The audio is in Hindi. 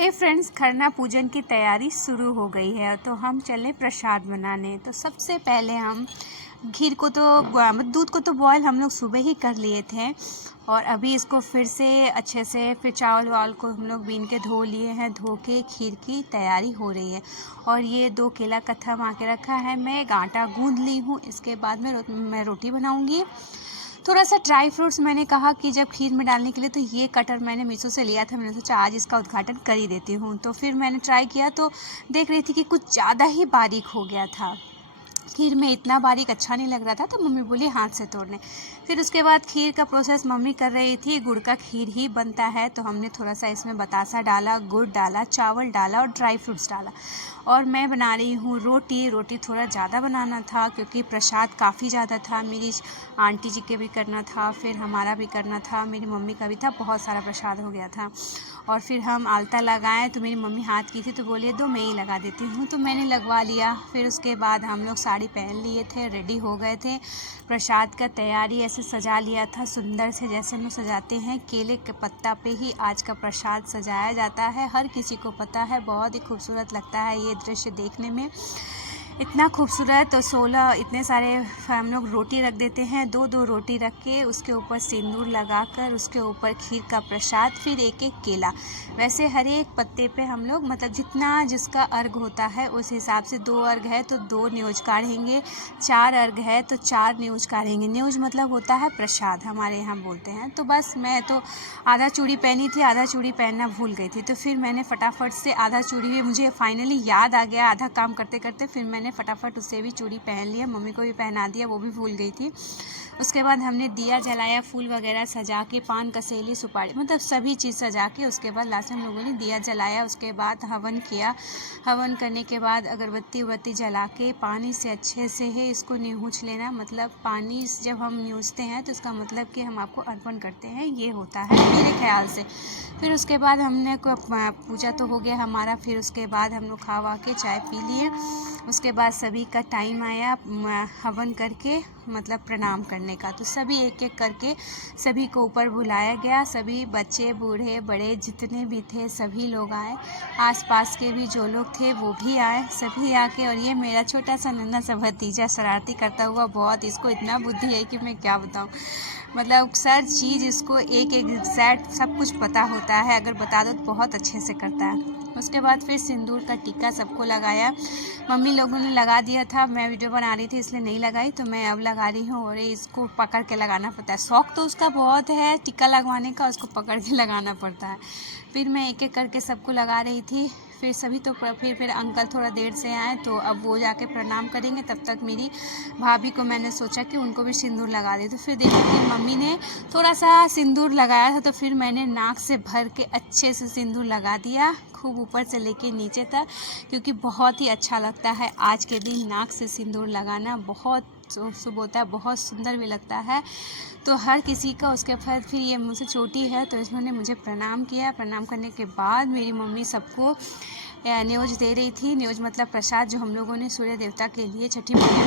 हे फ्रेंड्स, खरना पूजन की तैयारी शुरू हो गई है तो हम चले प्रसाद बनाने। तो सबसे पहले हम घी को तो दूध को तो बॉयल हम लोग सुबह ही कर लिए थे और अभी इसको फिर से अच्छे से फिर चावल वाल को हम लोग बीन के धो लिए हैं। धो के खीर की तैयारी हो रही है और ये 2 केला कत्था माँ के रखा है। मैं एक आटा गूंद ली हूँ। इसके बाद मैं रोटी बनाऊँगी। थोड़ा सा ड्राई फ्रूट्स मैंने कहा कि जब खीर में डालने के लिए, तो ये कटर मैंने मीशो से लिया था। मैंने सोचा आज इसका उद्घाटन कर ही देती हूँ। तो फिर मैंने ट्राई किया तो देख रही थी कि कुछ ज़्यादा ही बारीक हो गया था। खीर में इतना बारीक अच्छा नहीं लग रहा था, तो मम्मी बोली हाथ से तोड़ने। फिर उसके बाद खीर का प्रोसेस मम्मी कर रही थी। गुड़ का खीर ही बनता है तो हमने थोड़ा सा इसमें बतासा डाला, गुड़ डाला, चावल डाला और ड्राई फ्रूट्स डाला। और मैं बना रही हूँ रोटी थोड़ा ज़्यादा बनाना था क्योंकि प्रसाद काफ़ी ज़्यादा था। मेरी आंटी जी के भी करना था, फिर हमारा भी करना था, मेरी मम्मी का भी था। बहुत सारा प्रसाद हो गया था। और फिर हम आलता लगाएं तो मेरी मम्मी हाथ की थी तो बोलिए दो मैं ही लगा देती हूँ, तो मैंने लगवा लिया। फिर उसके बाद हम लोग साड़ी पहन लिए थे, रेडी हो गए थे। प्रसाद का तैयारी ऐसे सजा लिया था सुंदर से, जैसे हम सजाते हैं केले के पत्ता पे ही आज का प्रसाद सजाया जाता है। हर किसी को पता है, बहुत ही खूबसूरत लगता है ये दृश्य देखने में। इतना खूबसूरत। तो 16 इतने सारे हम लोग रोटी रख देते हैं, 2-2 रोटी रख के उसके ऊपर सिंदूर लगाकर उसके ऊपर खीर का प्रसाद, फिर एक एक केला। वैसे हर एक पत्ते पे हम लोग मतलब जितना जिसका अर्घ होता है उस हिसाब से 2 अर्घ है तो 2 न्योज काढ़ेंगे, 4 अर्घ है तो 4 न्योज काढ़ेंगे। न्योज मतलब होता है प्रसाद, हमारे यहाँ बोलते हैं। तो बस मैं तो आधा चूड़ी पहनी थी, आधा चूड़ी पहनना भूल गई थी। तो फिर मैंने फटाफट से आधा चूड़ी भी मुझे फाइनली याद आ गया, आधा काम करते करते फिर मैंने फटाफट उससे भी चूड़ी पहन लिया। मम्मी को भी पहना दिया, वो भी भूल गई थी। उसके बाद हमने दिया जलाया, फूल वगैरह सजा के, पान कसेली सुपारी मतलब सभी चीज़ सजा के, उसके बाद लास्ट में हम लोगों ने दिया जलाया। उसके बाद हवन किया। हवन करने के बाद अगरबत्ती उबत्ती जला के पानी से अच्छे से है इसको निहुच लेना। मतलब पानी जब हम निहुचते हैं तो इसका मतलब कि हम आपको अर्पण करते हैं, ये होता है मेरे ख्याल से। फिर उसके बाद हमने पूजा तो हो गया हमारा। फिर उसके बाद हम लोग खा वा के चाय पी लिए। उसके बाद सभी का टाइम आया हवन करके मतलब प्रणाम करने का। तो सभी एक एक करके सभी को ऊपर बुलाया गया। सभी बच्चे बूढ़े बड़े जितने भी थे सभी लोग आए। आसपास के भी जो लोग थे वो भी आए, सभी आके। और ये मेरा छोटा सा नन्हा सा भतीजा शरारती करता हुआ, बहुत इसको इतना बुद्धि है कि मैं क्या बताऊँ। मतलब हर चीज़ इसको एक एग्जैक्ट सब कुछ पता होता है, अगर बता दो तो बहुत अच्छे से करता है। उसके बाद फिर सिंदूर का टीका सबको लगाया। मम्मी लोगों ने लगा दिया था, मैं वीडियो बना रही थी इसलिए नहीं लगाई, तो मैं अब लगा रही हूँ। और इसको पकड़ के लगाना पड़ता है। शौक तो उसका बहुत है टीका लगवाने का, उसको पकड़ के लगाना पड़ता है। फिर मैं एक एक करके सबको लगा रही थी। फिर सभी तो फिर अंकल थोड़ा देर से आए तो अब वो जाके प्रणाम करेंगे। तब तक मेरी भाभी को मैंने सोचा कि उनको भी सिंदूर लगा दे। तो फिर देखा कि मम्मी ने थोड़ा सा सिंदूर लगाया था, तो फिर मैंने नाक से भर के अच्छे से सिंदूर लगा दिया, खूब ऊपर से लेके नीचे तक, क्योंकि बहुत ही अच्छा लगता है आज के दिन नाक से सिंदूर लगाना। बहुत शुभ होता है, बहुत सुंदर भी लगता है। तो हर किसी का उसके बाद फिर ये मुझसे छोटी है तो इन्होंने मुझे प्रणाम किया। प्रणाम करने के बाद मेरी मम्मी सबको न्योज दे रही थी। न्योज मतलब प्रसाद जो हम लोगों ने सूर्य देवता के लिए छठी मैया